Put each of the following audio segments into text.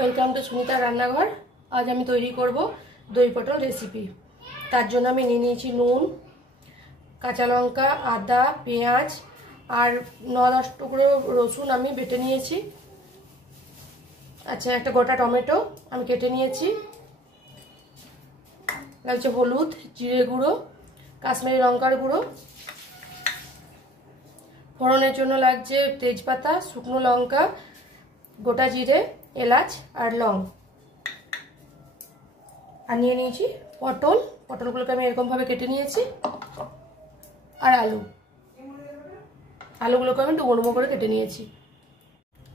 Welcome to Sunita রান্নাঘর। আজ আমি তৈরি করব দই পটল রেসিপি। তার জন্য আমি নিয়ে নিয়েছি নুন, কাঁচা লঙ্কা, আদা, পেঁয়াজ আর 9-10 টুকরো রসুন আমি বেটে নিয়েছি। আচ্ছা, একটা গোটা টমেটো আমি কেটে নিয়েছি। লাগছে হলুদ, জিরে গুঁড়ো, কাশ্মীরি লঙ্কার গুঁড়ো। ফোড়নের জন্য লাগছে তেজপাতা, শুকনো লঙ্কা, গোটা জিরে, এলাচ আর লং। আর নিয়ে নিয়েছি পটলগুলোকে আমি এরকমভাবে কেটে নিয়েছি। আর আলুগুলোকে আমি ডুমো ডুমো করে কেটে নিয়েছি।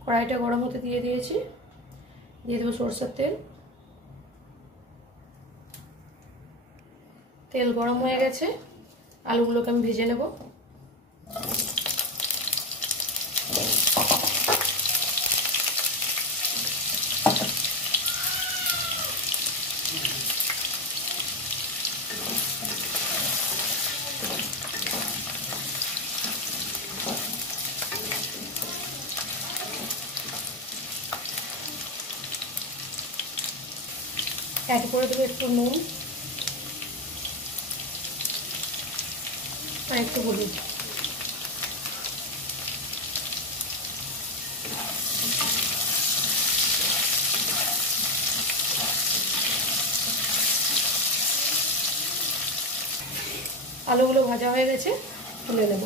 কড়াইটা গরম হতে দিয়ে দিয়েছি। দিয়ে দেবো সরষের তেল। তেল গরম হয়ে গেছে, আলুগুলোকে আমি ভেজে নেব। অ্যাড করে দেবো একটু নুন আর একটু হলুদ। আলুগুলো ভাজা হয়ে গেছে, তুলে নেব।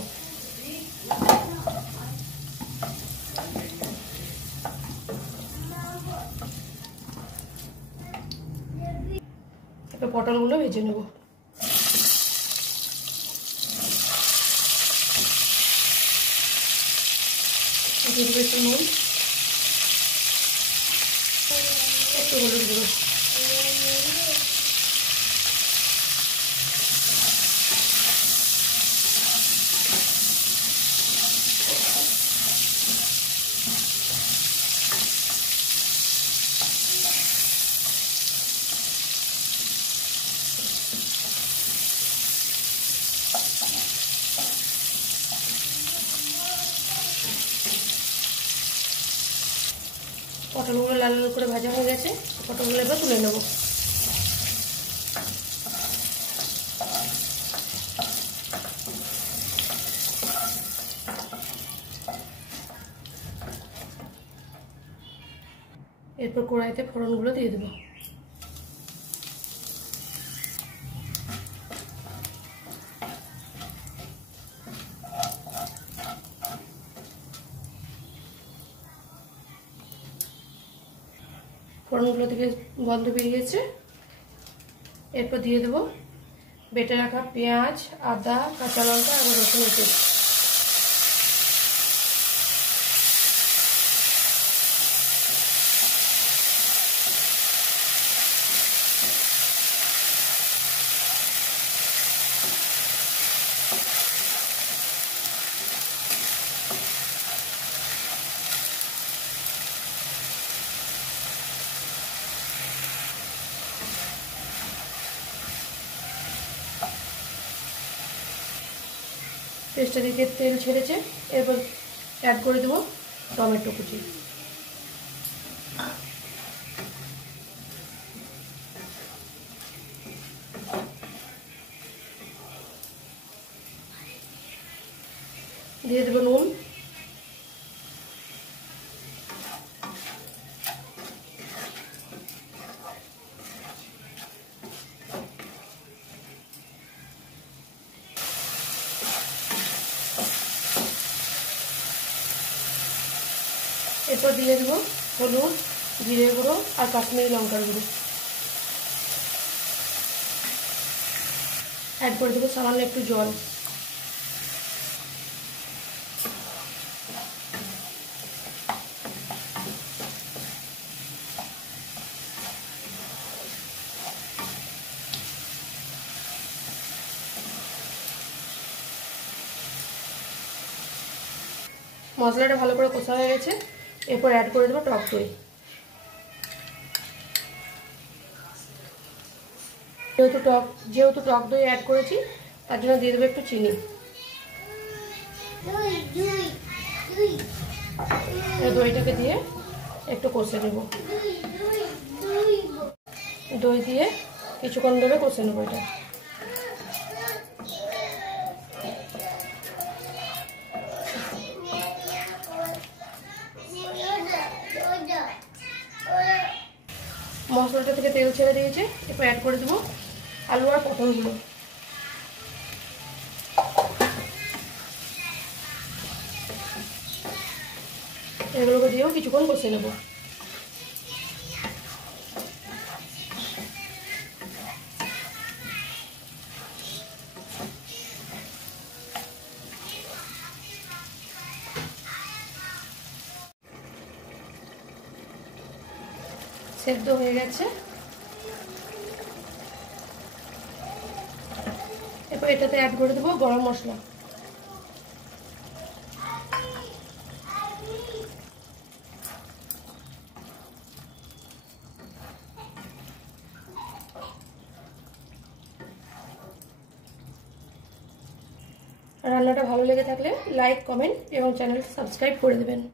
এবার পটলগুলো ভেজে নেব। দিয়ে দেবো একটু নুন, একটু হলুদ গুঁড়ো। পটলগুলো লাল লাল করে ভাজা হয়ে গেছে, পটলগুলো এবার তুলে নেব। এরপর কড়াইতে ফোড়নগুলো দিয়ে দেবো। ফোড়নগুলো থেকে গন্ধ বেরিয়েছে। এরপর দিয়ে দেবো বেটে রাখা পেঁয়াজ, আদা, কাঁচা লঙ্কা এবং রসুনের পেস্ট। পেস্টটা দিকে তেল ছেড়েছে, এরপর অ্যাড করে দেবো টমেটো কুচি। দিয়ে দেবো নুন, এরপর দিয়ে দেবো হলুদ, জিরে গুঁড়ো আর কাশ্মীরি লঙ্কার গুঁড়ো। অ্যাড করে দেবো সামান্য একটু জল। মশলাটা ভালো করে কষা হয়ে গেছে, এরপর অ্যাড করে দেবো টক দই। যেহেতু টক দই অ্যাড করেছি, তার জন্য দিয়ে দেবো একটু চিনি। দইটাকে দিয়ে একটু কষে নেব। দই দিয়ে কিছুক্ষণ ধরে কষে নেবো এটা। মশলাটা থেকে তেল ছেড়ে দিয়েছে, এরপর অ্যাড করে দেবো আলু আর পটলগুলো। এগুলোকে দিয়েও কিছুক্ষণ কষে নেব। সেদ্ধ হয়ে গেছে, এরপর এটাতে অ্যাড করে দেবো গরম মশলা। রান্নাটা ভালো লেগে থাকলে লাইক, কমেন্ট এবং চ্যানেলটা সাবস্ক্রাইব করে দেবেন।